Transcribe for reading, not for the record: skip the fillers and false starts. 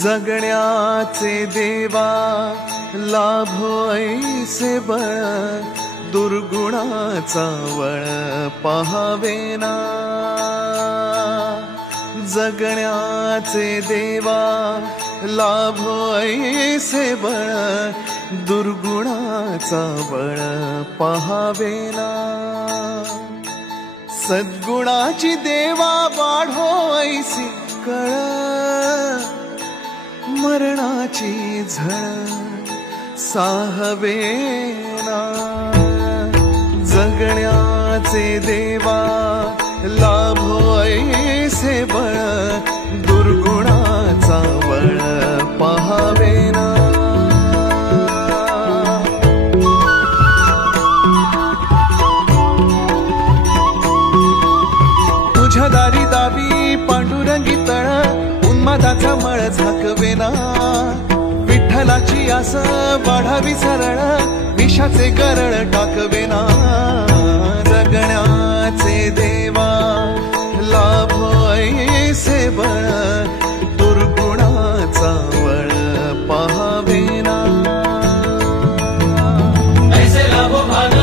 जगण्याचे देवा लाभो ऐसे बळ, दुर्गुणाचा वळ पहावेना। जगण्याचे देवा लाभो ऐसे बळ, दुर्गुणाचा बळ पहावेना। सद्गुणाची देवा वाढो ऐसी कळ, मरणाची झळ साहवेना। जगण्याचे देवा लाभो ऐसे बळ, दुर्गुणाचा बळ पहावेना। तुझ्या दारी दावी पांडुरंगी तळ, उन्मादाचा मळ झाकवेना। विठ्ठलाची आस वाढावी सरळ, विषाचे गरळ टाकवेना। जगण्याचे देवा लाभो ऐसे बळ, दुर्गुणाचा बळ पहावेना। ऐसे लाभो भाग